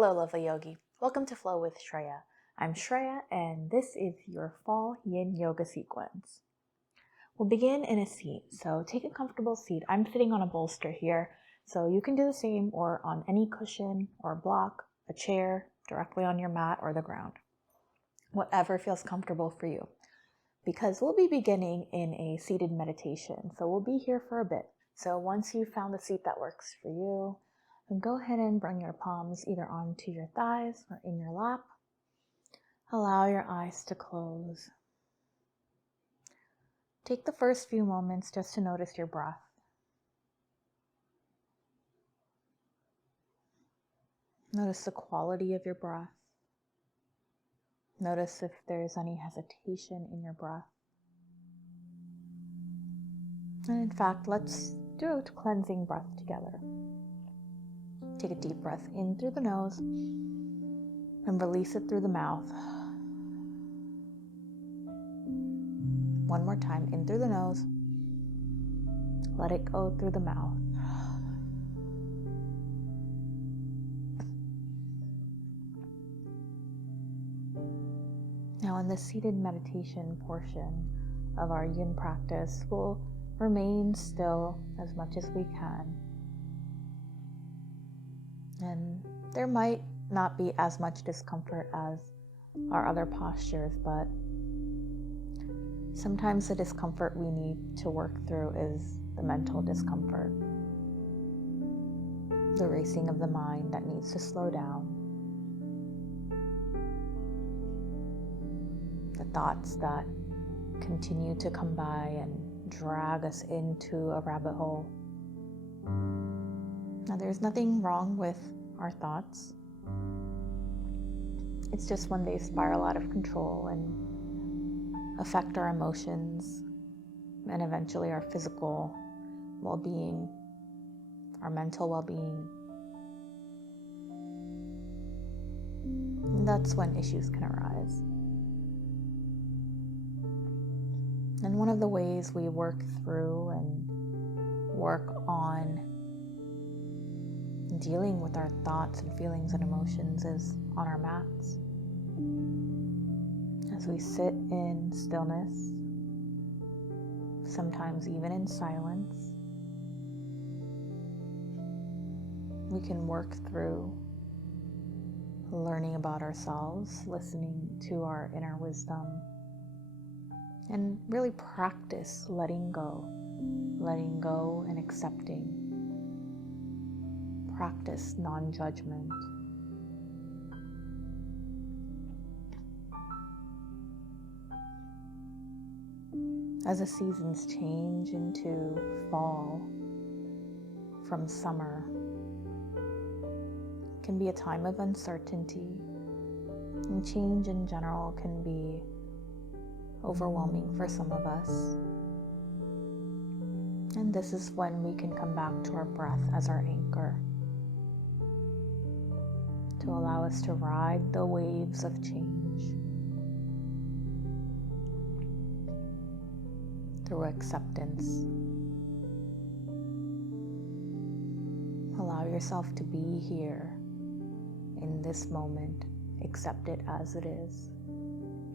Hello, lovely yogi. Welcome to Flow with Shreya. I'm Shreya, and this is your fall yin yoga sequence. We'll begin in a seat, so take a comfortable seat. I'm sitting on a bolster here, so you can do the same or on any cushion or block, a chair, directly on your mat or the ground. Whatever feels comfortable for you. Because we'll be beginning in a seated meditation, so we'll be here for a bit. So once you've found the seat that works for you, and go ahead and bring your palms either onto your thighs or in your lap. Allow your eyes to close. Take the first few moments just to notice your breath. Notice the quality of your breath. Notice if there's any hesitation in your breath. And in fact, let's do a cleansing breath together. Take a deep breath in through the nose and release it through the mouth. One more time, in through the nose. Let it go through the mouth. Now in the seated meditation portion of our yin practice, we'll remain still as much as we can. And there might not be as much discomfort as our other postures, but sometimes the discomfort we need to work through is the mental discomfort, the racing of the mind that needs to slow down, the thoughts that continue to come by and drag us into a rabbit hole. Now, there's nothing wrong with our thoughts. It's just when they spiral out of control and affect our emotions and eventually our physical well-being, our mental well-being. And that's when issues can arise. And one of the ways we work through and work on dealing with our thoughts and feelings and emotions is on our mats. As we sit in stillness, sometimes even in silence, we can work through learning about ourselves, listening to our inner wisdom, and really practice letting go and accepting. Practice non-judgment. As the seasons change into fall from summer, it can be a time of uncertainty, and change in general can be overwhelming for some of us. And this is when we can come back to our breath as our anchor, to allow us to ride the waves of change through acceptance. Allow yourself to be here in this moment. Accept it as it is.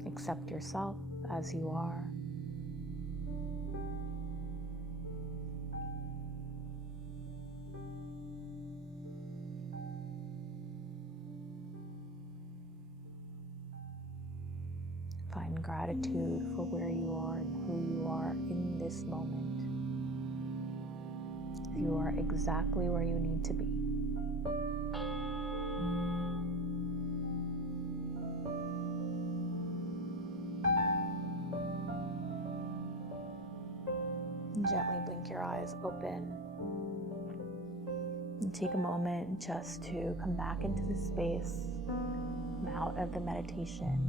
Accept yourself as you are. Find gratitude for where you are and who you are in this moment. You are exactly where you need to be. Gently blink your eyes open and take a moment just to come back into the space, come out of the meditation,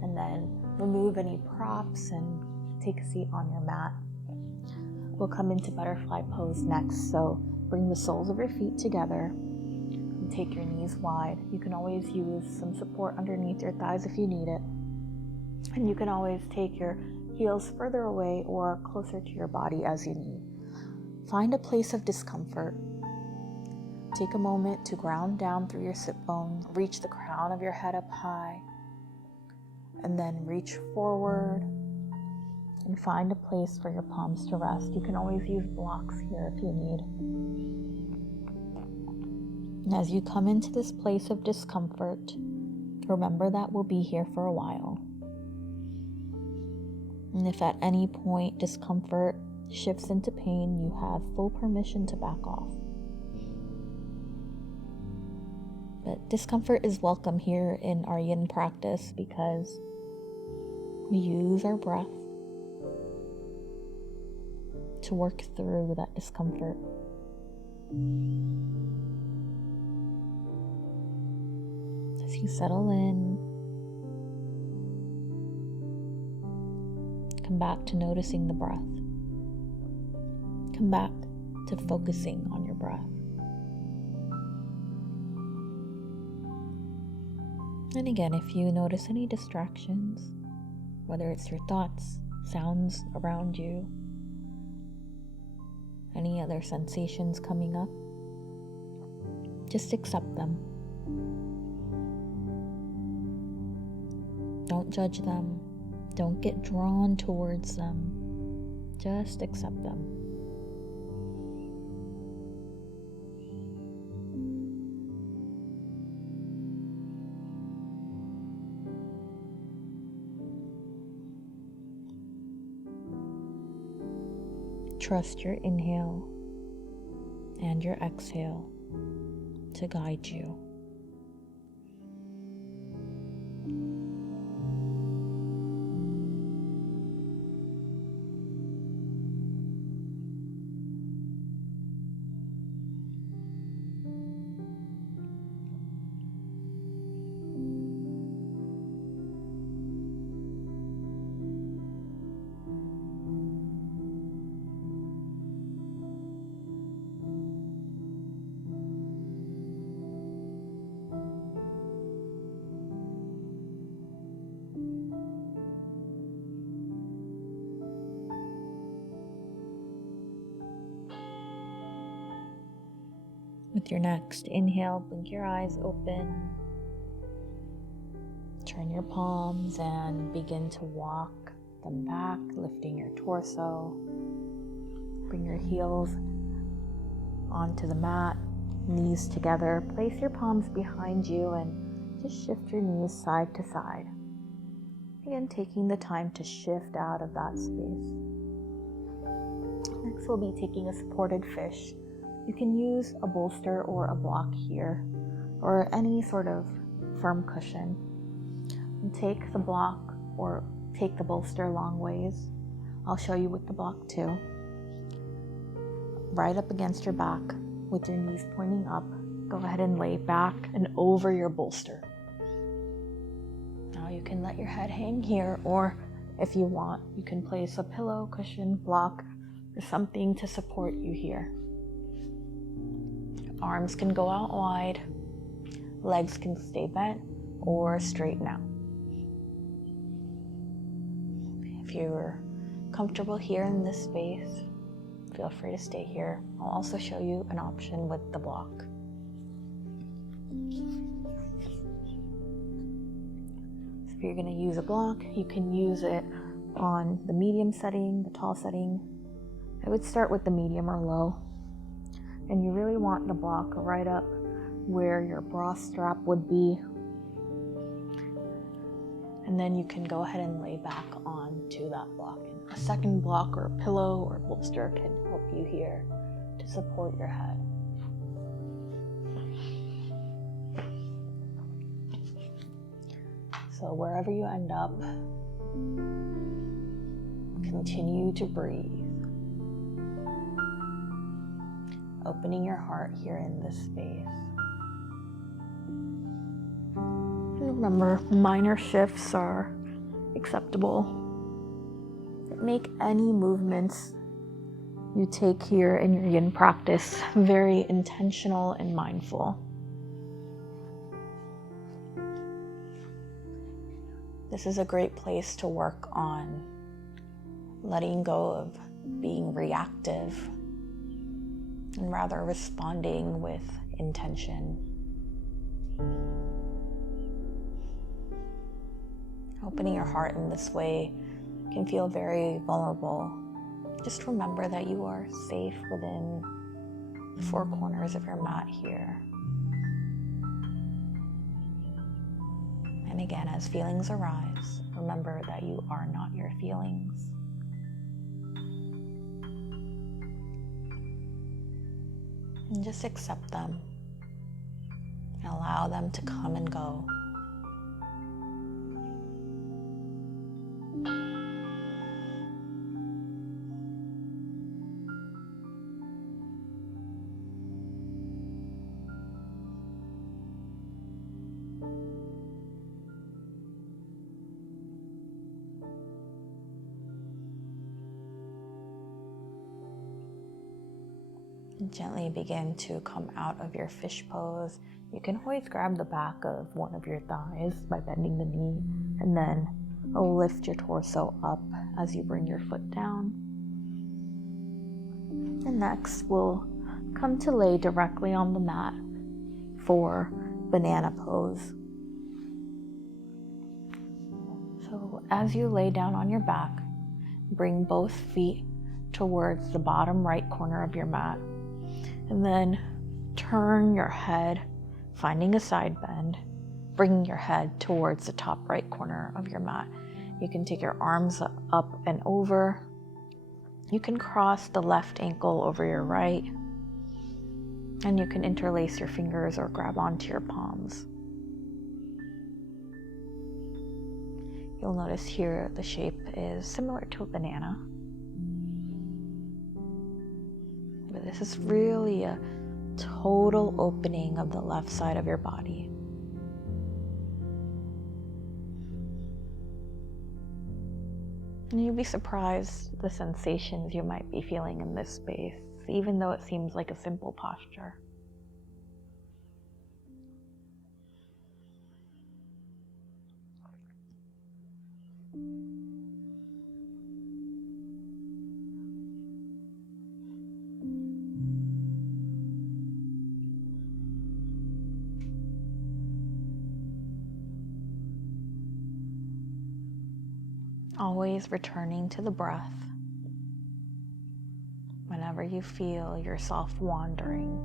and then remove any props and take a seat on your mat. We'll come into butterfly pose next, so bring the soles of your feet together and take your knees wide. You can always use some support underneath your thighs if you need it. And you can always take your heels further away or closer to your body as you need. Find a place of discomfort Take a moment to ground down through your sit bone, reach the crown of your head up high, and then reach forward and find a place for your palms to rest. You can always use blocks here if you need. And as you come into this place of discomfort, remember that we'll be here for a while. And if at any point discomfort shifts into pain, you have full permission to back off. But discomfort is welcome here in our yin practice because we use our breath to work through that discomfort. As you settle in, come back to noticing the breath. Come back to focusing on your breath. And again, if you notice any distractions, whether it's your thoughts, sounds around you, any other sensations coming up, just accept them. Don't judge them. Don't get drawn towards them. Just accept them. Trust your inhale and your exhale to guide you. With your next inhale, blink your eyes open. Turn your palms and begin to walk them back, lifting your torso. Bring your heels onto the mat, knees together. Place your palms behind you and just shift your knees side to side. Again, taking the time to shift out of that space. Next, we'll be taking a supported fish. You can use a bolster or a block here, or any sort of firm cushion. And take the block or take the bolster long ways. I'll show you with the block too. Right up against your back with your knees pointing up. Go ahead and lay back and over your bolster. Now you can let your head hang here, or if you want, you can place a pillow, cushion, block, or something to support you here. Arms can go out wide, legs can stay bent or straighten out. If you're comfortable here in this space, feel free to stay here. I'll also show you an option with the block. So if you're going to use a block, you can use it on the medium setting, the tall setting. I would start with the medium or low. And you really want the block right up where your bra strap would be. And then you can go ahead and lay back onto that block. And a second block or a pillow or bolster can help you here to support your head. So wherever you end up, continue to breathe. Opening your heart here in this space. And remember, minor shifts are acceptable. Make any movements you take here in your yin practice very intentional and mindful. This is a great place to work on letting go of being reactive and rather responding with intention. Opening your heart in this way can feel very vulnerable. Just remember that you are safe within the four corners of your mat here. And again, as feelings arise, remember that you are not your feelings. And just accept them and allow them to come and go. Gently begin to come out of your fish pose. You can always grab the back of one of your thighs by bending the knee, and then lift your torso up as you bring your foot down. And next, we'll come to lay directly on the mat for banana pose. So as you lay down on your back, bring both feet towards the bottom right corner of your mat. And then turn your head, finding a side bend, bringing your head towards the top right corner of your mat. You can take your arms up and over. You can cross the left ankle over your right. And you can interlace your fingers or grab onto your palms. You'll notice here the shape is similar to a banana. But this is really a total opening of the left side of your body. And you'd be surprised the sensations you might be feeling in this space, even though it seems like a simple posture. Always returning to the breath whenever you feel yourself wandering.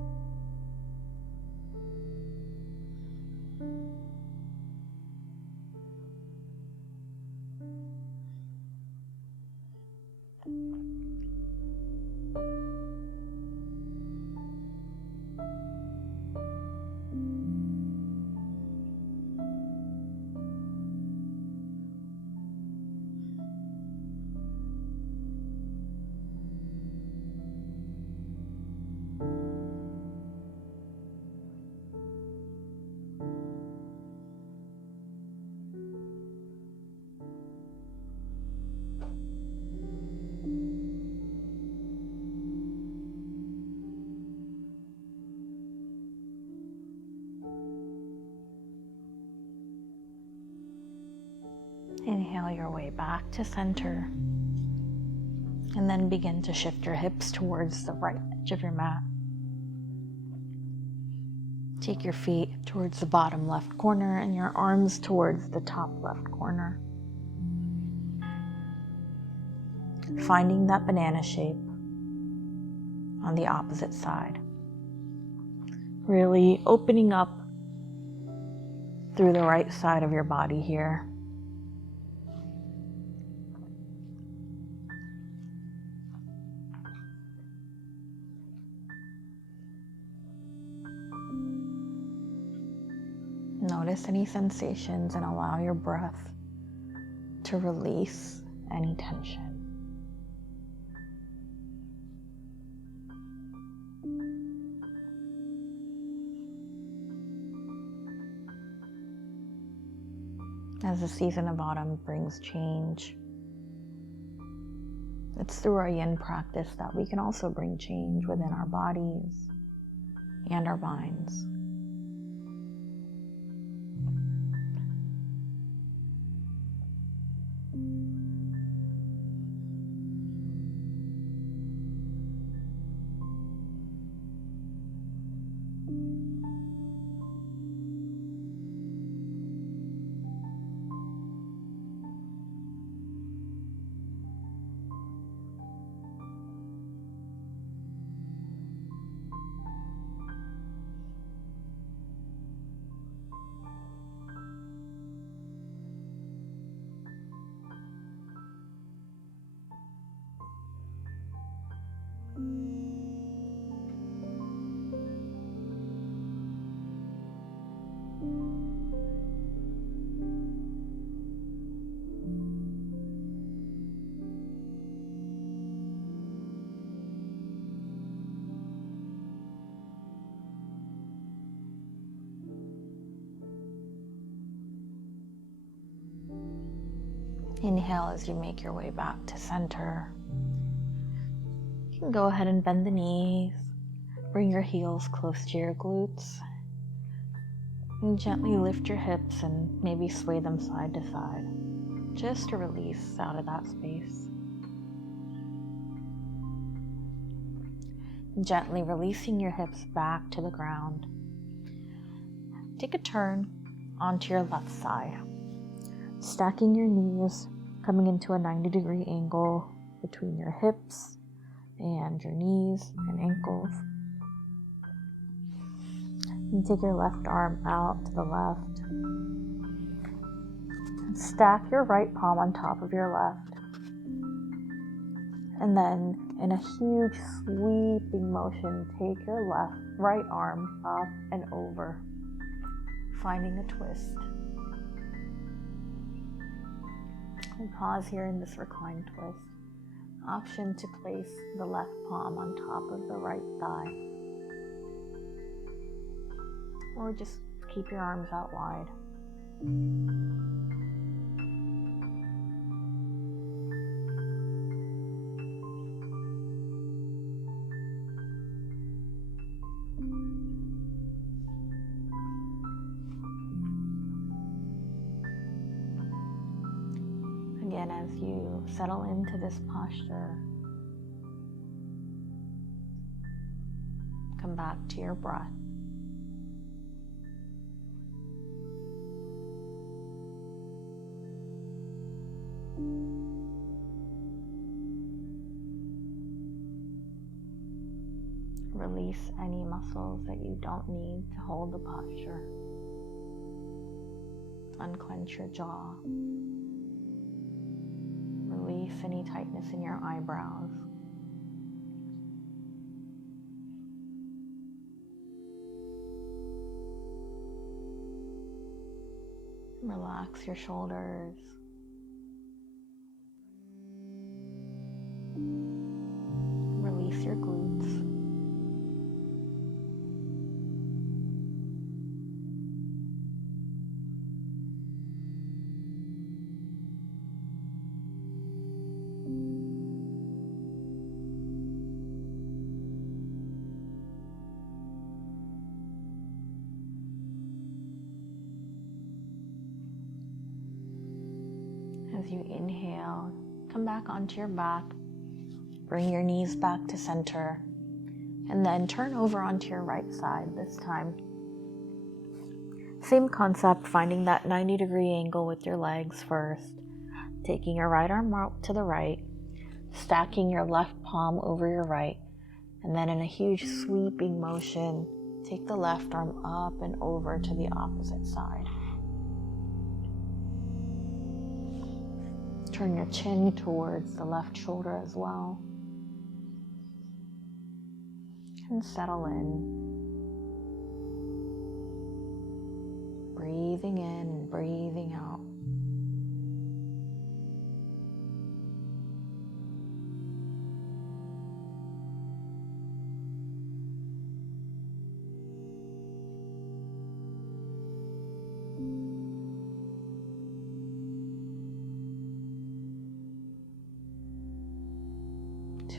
Inhale your way back to center, and then begin to shift your hips towards the right edge of your mat. Take your feet towards the bottom left corner and your arms towards the top left corner. Finding that banana shape on the opposite side. Really opening up through the right side of your body here. Notice any sensations and allow your breath to release any tension. As the season of autumn brings change, it's through our yin practice that we can also bring change within our bodies and our minds. Inhale as you make your way back to center. You can go ahead and bend the knees. Bring your heels close to your glutes. And gently lift your hips and maybe sway them side to side, just to release out of that space. Gently releasing your hips back to the ground. Take a turn onto your left side. Stacking your knees, coming into a 90-degree angle between your hips and your knees and ankles. And take your left arm out to the left. And stack your right palm on top of your left. And then, in a huge sweeping motion, take your right arm up and over, finding a twist. And pause here in this reclined twist. Option to place the left palm on top of the right thigh. Or just keep your arms out wide. Again, as you settle into this posture, come back to your breath. Release any muscles that you don't need to hold the posture. Unclench your jaw. Release any tightness in your eyebrows. Relax your shoulders. Release your glutes. As you inhale, come back onto your back. Bring your knees back to center. And then turn over onto your right side this time. Same concept, finding that 90-degree angle with your legs first. Taking your right arm out to the right. Stacking your left palm over your right. And then in a huge sweeping motion, take the left arm up and over to the opposite side. Turn your chin towards the left shoulder as well. And settle in. Breathing in and breathing out.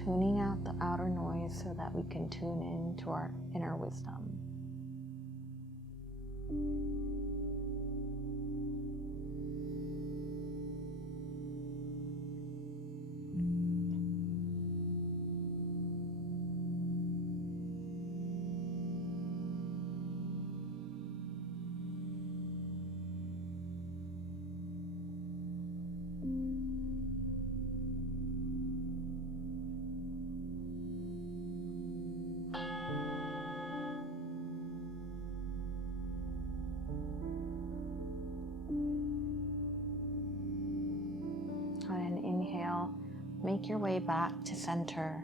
Tuning out the outer noise so that we can tune in to our inner wisdom. On an inhale, make your way back to center.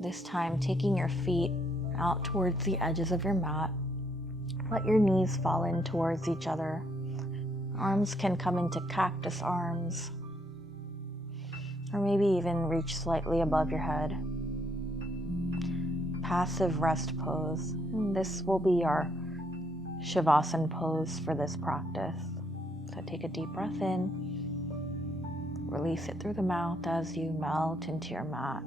This time, taking your feet out towards the edges of your mat. Let your knees fall in towards each other. Arms can come into cactus arms, or maybe even reach slightly above your head. Passive rest pose. And this will be our Shavasana pose for this practice. So take a deep breath in, release it through the mouth as you melt into your mat.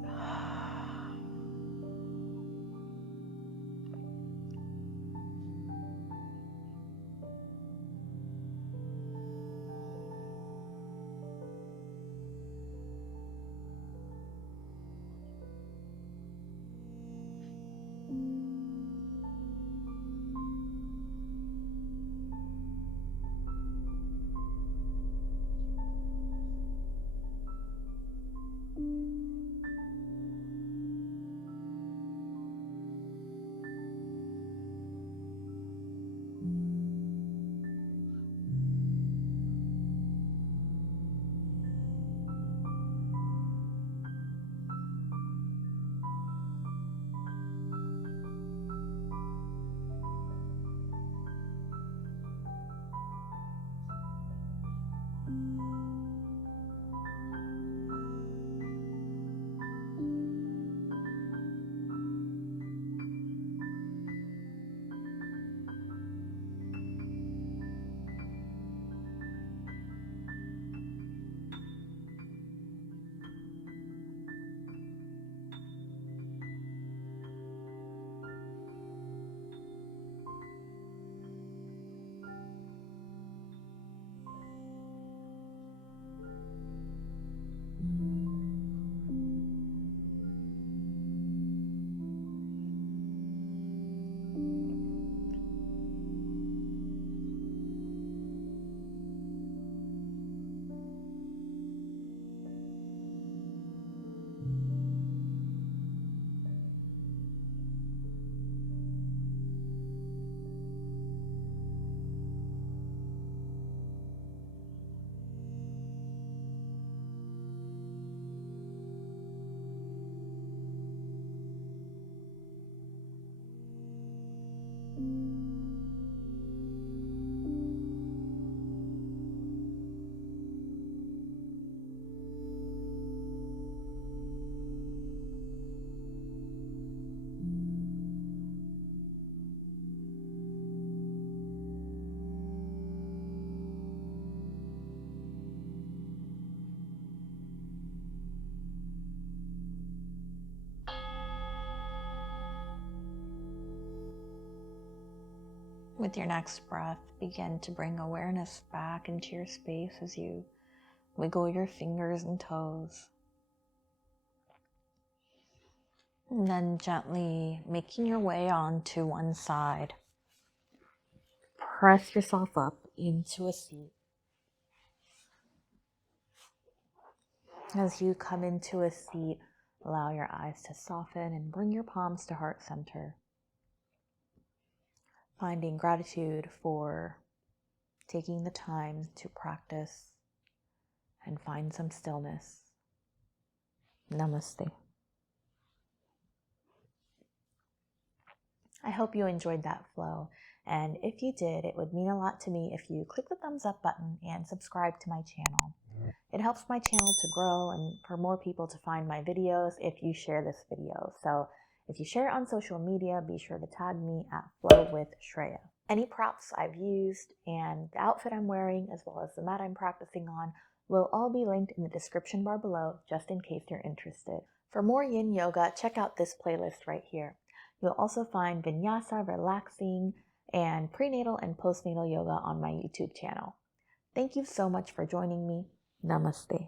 With your next breath, begin to bring awareness back into your space as you wiggle your fingers and toes. And then gently making your way onto one side. Press yourself up into a seat. As you come into a seat, allow your eyes to soften and bring your palms to heart center. Finding gratitude for taking the time to practice and find some stillness. Namaste. I hope you enjoyed that flow, and if you did, it would mean a lot to me if you click the thumbs up button and subscribe to my channel. It helps my channel to grow and for more people to find my videos if you share this video. So if you share it on social media, be sure to tag me at Flow with Shreya. Any props I've used and the outfit I'm wearing, as well as the mat I'm practicing on, will all be linked in the description bar below, just in case you're interested. For more yin yoga, check out this playlist right here. You'll also find vinyasa, relaxing, and prenatal and postnatal yoga on my YouTube channel. Thank you so much for joining me. Namaste.